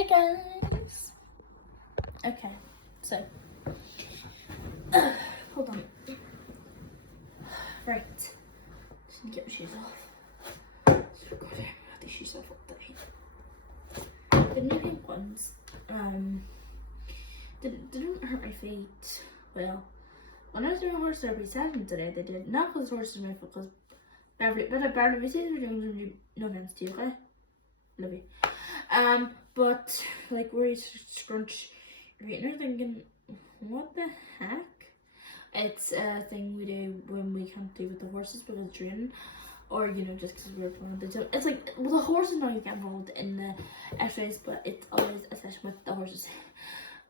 Hey guys! Okay, so, hold on. Right, just need to get my shoes off. God, I got these shoes off all day. The new pink ones, didn't hurt my feet. Well, when I was doing horse derby session today, they did. Not because horses are made, because Beverly says we're doing no offense to you, okay? Love you. But like where you scrunch your feet and you're thinking, what the heck? It's a thing we do when we can't do with the horses because it's raining, or you know, just because we're planted. So it's like, well, the horses now you get involved in the exercise, but it's always a session with the horses.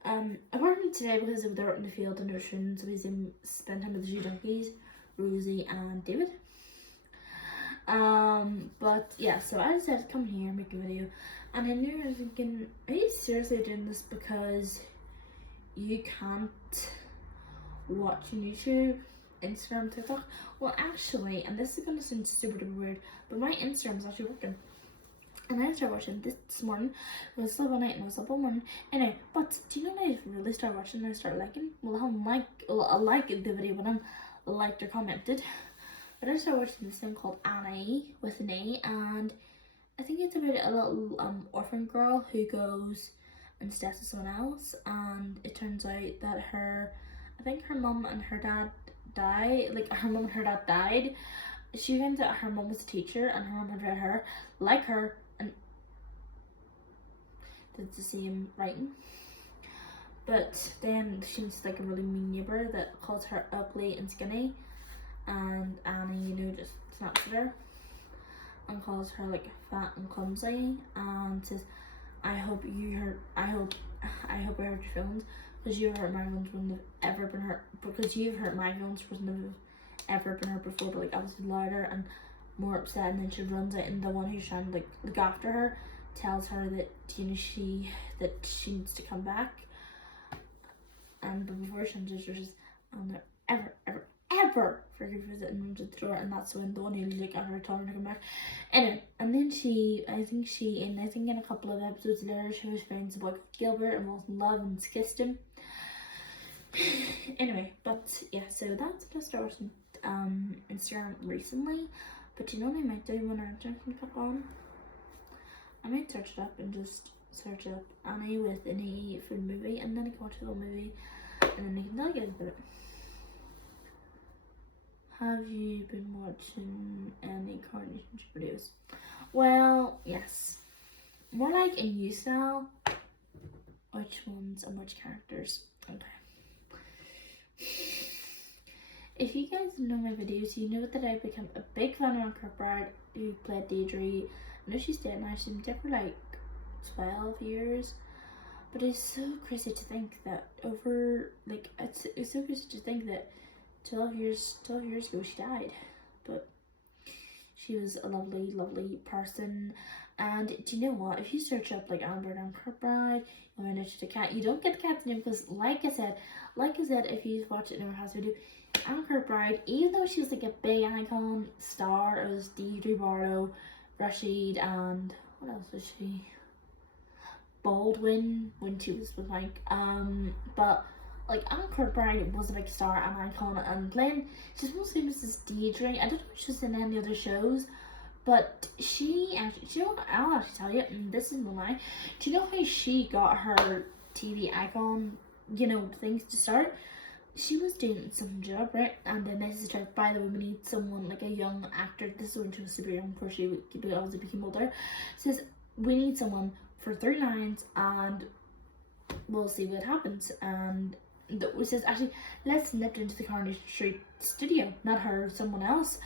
Apart from today, because they were out in the field and nurturing, so we spent time with the two donkeys, Rosie and David. But yeah, so I decided to come here and make a video, and I knew I was thinking, are you seriously doing this because you can't watch YouTube, Instagram, TikTok? Well, actually, and this is gonna sound super duper weird, but my Instagram is actually working. And I started watching this morning. It was still all night and I was up all morning. Anyway, but do you know when I really started watching and I started liking? Well, I like the video when I'm liked or commented. But I started watching this thing called Annie with an A, and I think it's about a little orphan girl who goes and stays with someone else, and it turns out that I think her mum and her dad died. Like, her mum and her dad died. She finds out her mum was a teacher and her mum had read her, like her, and did the same writing. But then she's like a really mean neighbour that calls her ugly and skinny, and Annie, you know, just snaps at her and calls her like fat and clumsy, and says, I hope I hurt your feelings, because you hurt my feelings wouldn't have ever been hurt, because you've hurt my feelings wouldn't have ever been hurt before, but like obviously louder and more upset. And then she runs out, and the one who's trying to like look after her tells her that, you know, she needs to come back. And before she enters, she says, I'll never ever forgive her, and runs at the door. And that's when the one who's like after her telling her to come back. Anyway, and then I think in a couple of episodes later, she was friends with Gilbert and was in love and kissed him. Anyway, but yeah, so that's what I started on Instagram recently. But you know what I might do when I'm trying to come on? I might search it up and just search up Annie with an E for the movie, and then I can watch the whole movie, and then I can tell you guys about it. Have you been watching any Coronation Street videos? Well, yes. More like in you style. Which ones and which characters? Okay. If you guys know my videos, you know that I've become a big fan of Kirkbride, who played Deirdre. I know she's dead now. She's been dead for like 12 years. But it's so crazy to think that it's so crazy to think that 12 years ago she died. But she was a lovely person. And do you know what, if you search up like Amber and Kirkbride, you'll find out she's a cat. You don't get the cat's name because like I said, if you've watched it in our house video, Anne Kirkbride, even though she was like a big icon star as Deirdre Barlow, Rashid, and what else was she? Baldwin, when she was with Mike. But like Anne Kirkbride was a big star and icon, and playing, she's most famous as Deirdre. I don't know if she was in any other shows, but she actually, do you know what, I'll actually tell you, and this is no lie, do you know how she got her TV icon, you know, things to start? She was doing some job, right? And then this is like, by the way, we need someone like a young actor. This is when she was super young before she obviously became older. Says we need someone for 3 lines and we'll see what happens. And it says actually let's nip into the Coronation Street studio, not her, someone else.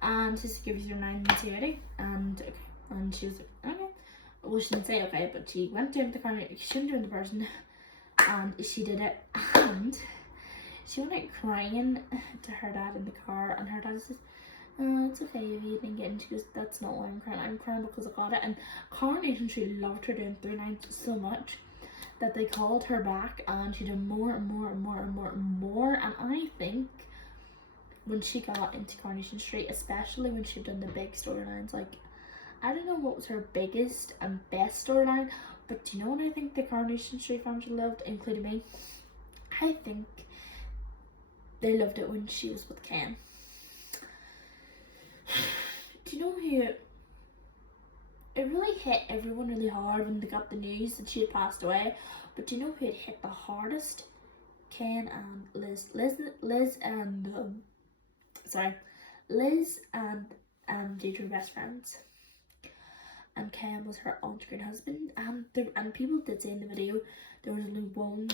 And just give you your 9 minutes ready. And okay, and she was like, okay. Well, she didn't say okay, but she went down to the Coronation. She shouldn't do it in person, and she did it. And she went out crying to her dad in the car, and her dad says, oh, it's okay if you didn't get in. She goes, that's not why I'm crying. I'm crying because I got it. And Coronation Street loved her doing 3 lines so much that they called her back, and she did more and more and more and more and more. And I think when she got into Coronation Street, especially when she'd done the big storylines, like, I don't know what was her biggest and best storyline, But do you know what I think the Coronation Street fans loved, including me? I think they loved it when she was with Ken. Do you know who? It really hit everyone really hard when they got the news that she had passed away. But do you know who it hit the hardest? Ken and Liz. Liz and Deidre were best friends. And Ken was her on-screen husband. And people did say in the video there was only one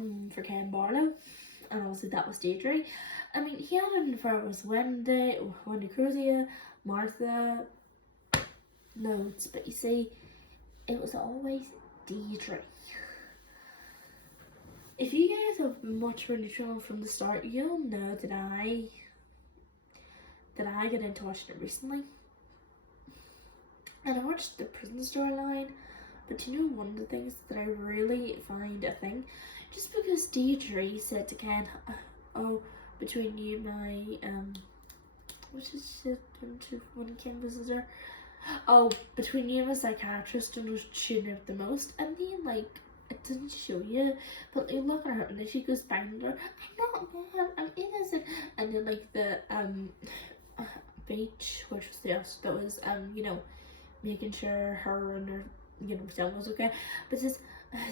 woman for Ken Barlow, and obviously that was Deidre. I mean, he had an affair with Wendy Cruzia, Martha, loads, but you see, it was always Deidre. If you guys have watched her channel from the start, you'll know that I got into watching it recently. And I watched the prison storyline, but you know one of the things that I really find a thing, just because Deidre said to Ken, oh, between you and my, what is it when Ken visited her? Oh, between you and a psychiatrist and was shooting out the most, and then like, it doesn't show you, but you look at her and then she goes behind her, I'm not mad, I'm innocent, and then like the, beach, which was the us that was, you know, making sure her and her, you know, son was okay, but it's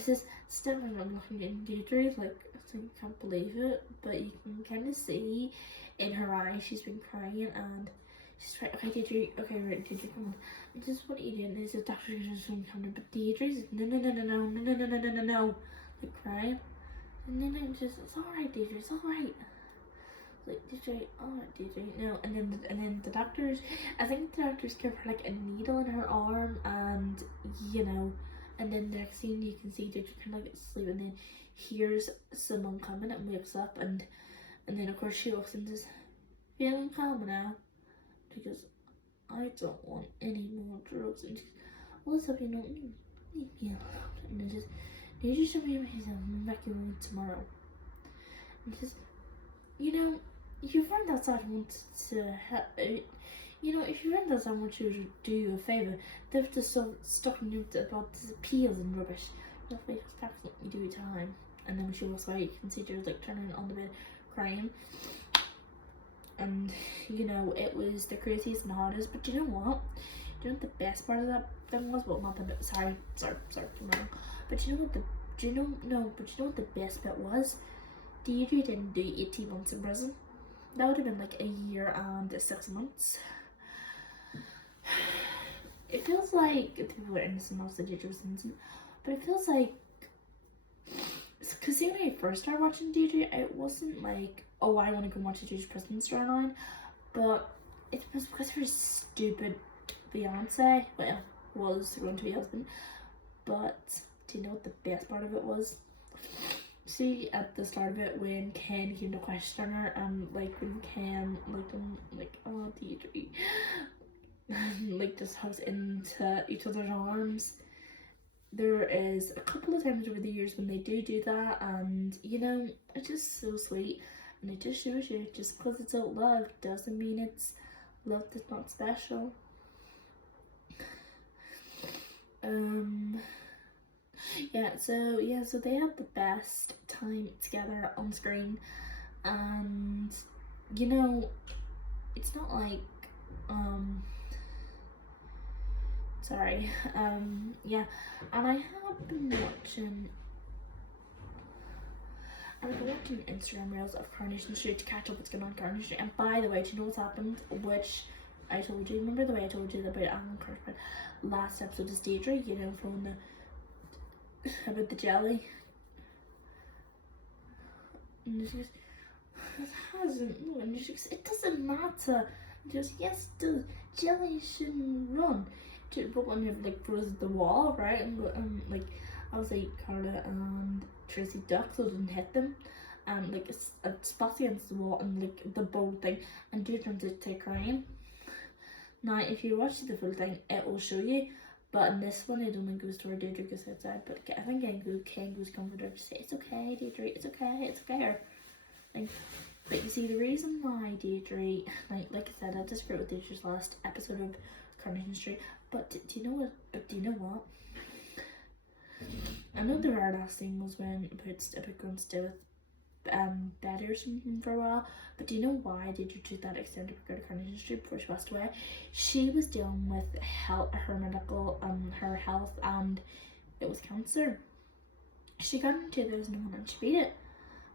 just standing and looking in Deidre, like, I can't believe it, but you can kind of see in her eyes she's been crying, and she's like, okay Deidre, come on, and this is what you doing, is the doctor just coming, but Deidre's no, like crying, and then I'm just, it's alright Deidre, it's alright. Like Deidre, alright Deidre, no, and then the doctors, I think the doctors give her like a needle in her arm, and you know, and then the next scene you can see Deidre kind of like asleep, and then hears someone coming and wakes up, and then of course she walks in and says, feeling calm now, because I don't want any more drugs, and she's, what's up, you know, leave me alone, and then just, you just show me myself, I'm back in room tomorrow, and just, you know, if your friend outside wants to help, you know, if your friend outside wants you to do you a favour, they've just stuck in you about these appeals and rubbish. Just make us back, let me do your time. And then when she walks away, you can see her like turning on the bed, crying. And you know, it was the craziest and hardest. But you know what? Do you know what the best part of that thing was? Well, not the bit. Sorry, I'm wrong. But you know what the best bit was? Deidre didn't do 18 months in prison. That would have been like a year and 6 months. It feels like the people were innocent, also Deidre was innocent, but it feels like, because when I first started watching Deidre, it wasn't like, oh, I want to go watch a Deidre's prison storyline, but it was because of her stupid fiance, well, was going to be husband. But do you know what the best part of it was? See, at the start of it, when Ken came to question her, and like when Ken like oh Deidre, like just hugs into each other's arms. There is a couple of times over the years when they do that, and you know, it's just so sweet, and it just shows you just because it's out love doesn't mean it's love that's not special. So they had the best time together on screen, and you know, it's not like yeah, and I have been watching Instagram reels of Coronation Street to catch up what's going on Coronation Street. And by the way, do you know what's happened? Which I told you, remember the way I told you about Alan Kirkman last episode is Deidre, you know, from the about the jelly, and she goes, it hasn't, and she goes, it doesn't matter, and she goes, yes it does, jelly shouldn't run, but when you like froze the wall, right, and go, like I was like Carla and Tracy duck so it didn't hit them, and like it's spots against the wall, and like the bowl thing, and Deirdre did take crying. Now if you watch the full thing it will show you, but in this one, it only goes to where Deidre goes outside. But I think Ken goes comfort her to say, it's okay, Deidre, it's okay, or like, But you see, the reason why Deirdre, like I said, I disagree with Deirdre's last episode of Coronation Street. But do you know what? But do you know what? I know the very last thing was when it put going to stay with Betty or something for a while. But do you know why Deirdre took that extended break out of Coronation Street before she passed away? She was dealing with her medical her health, and it was cancer. She got in 2001 and she beat it.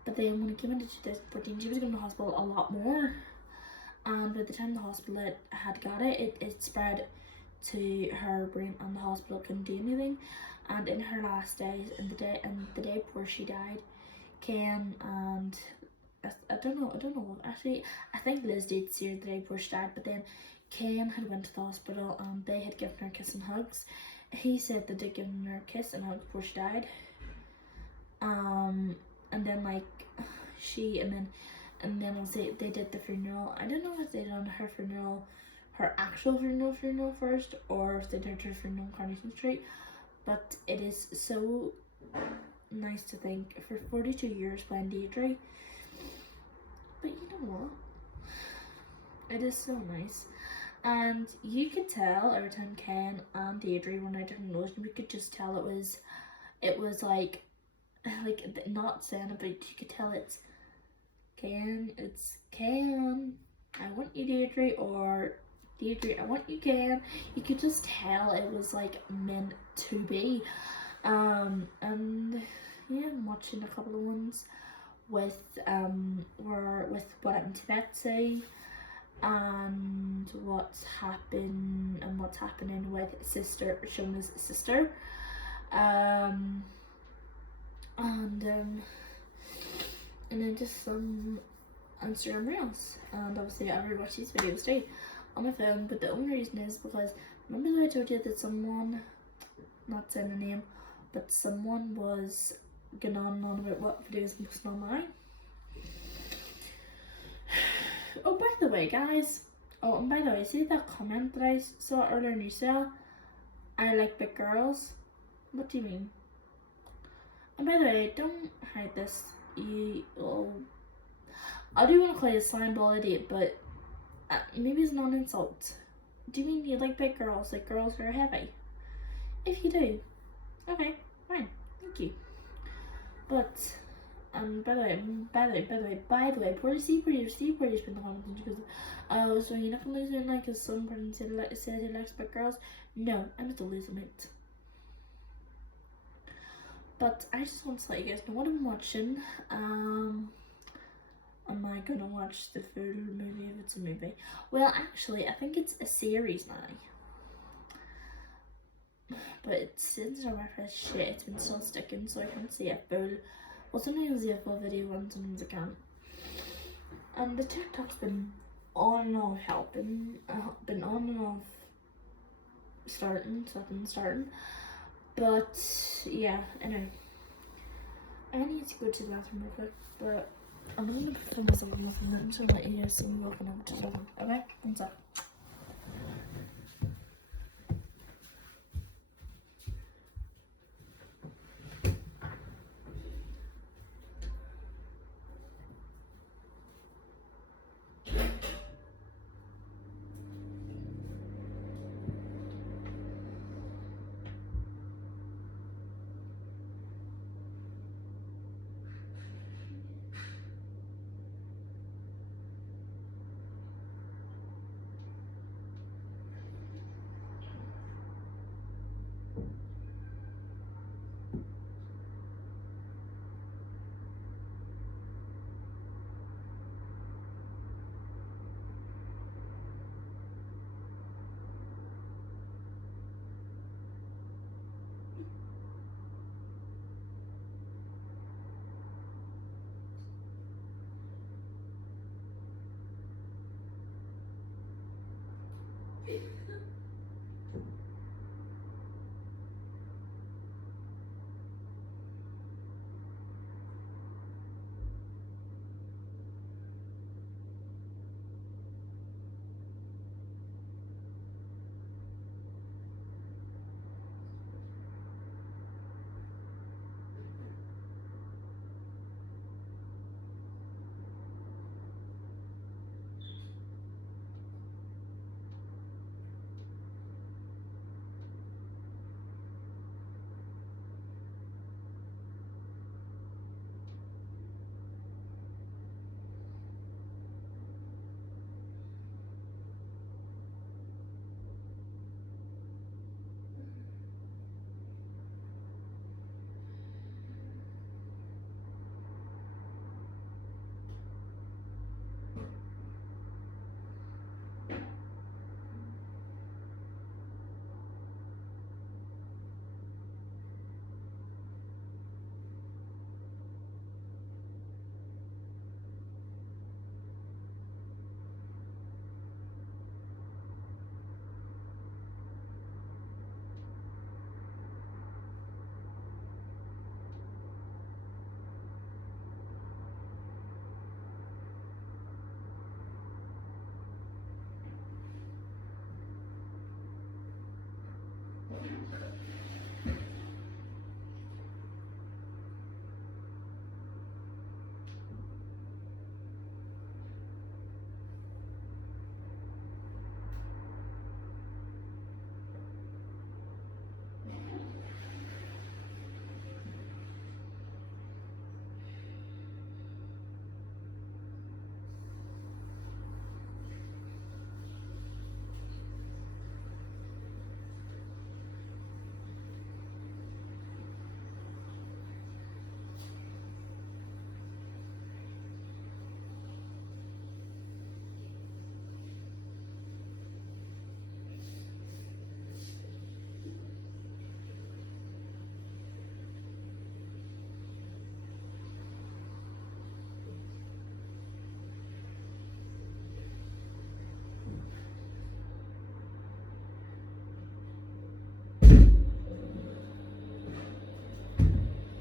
But then when it came into 2014, she was going to the hospital a lot more. And by the time the hospital had got it spread to her brain, and the hospital couldn't do anything. And in her last days, and the day before she died, Ken and I don't know. Actually, I think Liz did see her the day before she died, but then Ken had went to the hospital and they had given her a kiss and hugs. He said that they'd given her a kiss and hug before she died. And then obviously they did the funeral. I don't know if they done her funeral, her actual funeral first, or if they did her funeral on Coronation Street. But it is so nice to think for 42 years playing Deirdre. But you know what? It is so nice. And you could tell every time Ken and Deirdre were out in the ocean, we could just tell it was like not saying it, but you could tell it's Ken, I want you Deirdre, or Deirdre, I want you Ken. You could just tell it was like meant to be. And yeah, I'm watching a couple of ones with what happened to Betsy, and what's happening with Shona's sister. And then just some Instagram reels, and obviously I rewatch these videos too on my phone. But the only reason is because, remember that I told you that someone, not saying a name, but someone was going on about what videos I'm posting online. Oh, by the way, guys. Oh, and by the way, see that comment that I saw earlier in your cell? I like big girls. What do you mean? And by the way, don't hide this. I do want to call you a slime ball idiot, but maybe it's not an insult. Do you mean you like big girls, like girls who are heavy? If you do, okay, fine, thank you. But by the way, poor Steve Bridger's been the one because so you're not gonna lose it like because some person said he likes big girls. No, I'm still losing it. But I just want to let you guys know what I'm watching. Am I gonna watch the full movie if it's a movie? Well, actually, I think it's a series now. But since I referenced shit, it's been still sticking, so I can't see a full. Well, sometimes I see a full video and sometimes I can't. And the TikTok's been on and off helping, been on and off starting. But yeah, anyway, I need to go to the bathroom real quick, but I'm gonna film myself in the room to let you guys see me walking over to the bathroom. Okay, one sec.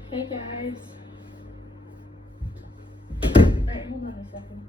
Hey guys. Alright, hold on a second.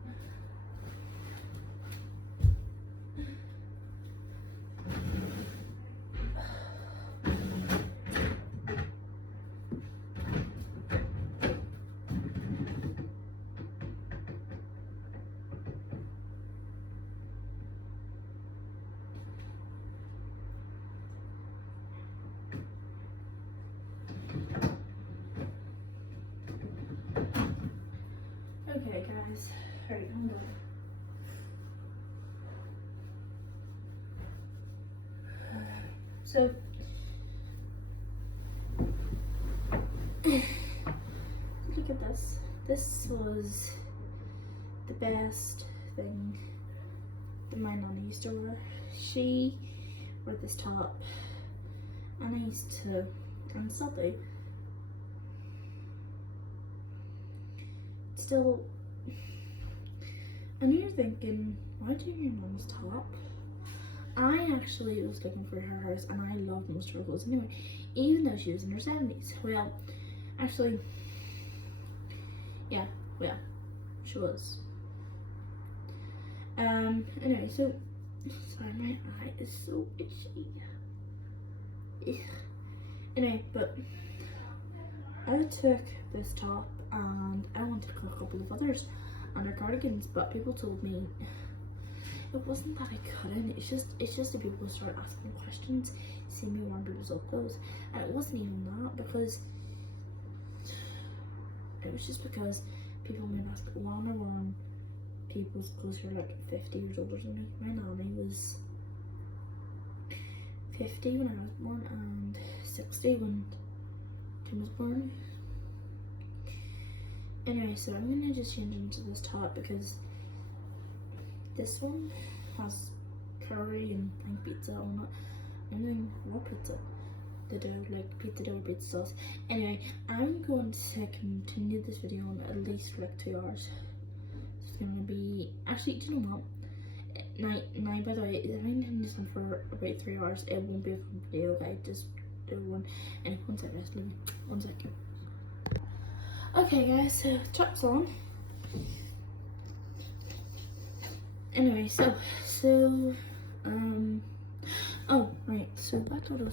Okay guys, alright, hold on. So, look at this. This was the best thing that my nana used to wear. She wore this top, and I used to, and still do. Still, and you're thinking, why do your mum's top? I actually was looking for her house, and I love most of her clothes anyway, even though she was in her 70s. Well, actually, yeah, well, she was. Anyway, so, sorry, my eye is so itchy. Ugh. Anyway, but I took this top and I wanted a couple of others under cardigans, but people told me it wasn't that I couldn't, it's just that people start asking questions, seeing me wearing people's old clothes, and it wasn't even that, because it was just because people would ask, why am I wearing people's clothes who are like 50 years older than me? My nanny was 50 when I was born and 60 when Tim was born. Anyway, so I'm gonna just change into this top because this one has curry and like pizza on it. I'm doing raw pizza. The dough, like pizza dough, pizza sauce. Anyway, I'm going to continue this video on at least for like 2 hours. It's gonna be, actually, do you know what? Now, by the way, if I'm doing this one for about 3 hours, it won't be a fun video, okay? Just do one. And one second, guys, leave me. 1 second. Okay, guys, so top's on. Anyway, oh, right, so I thought it was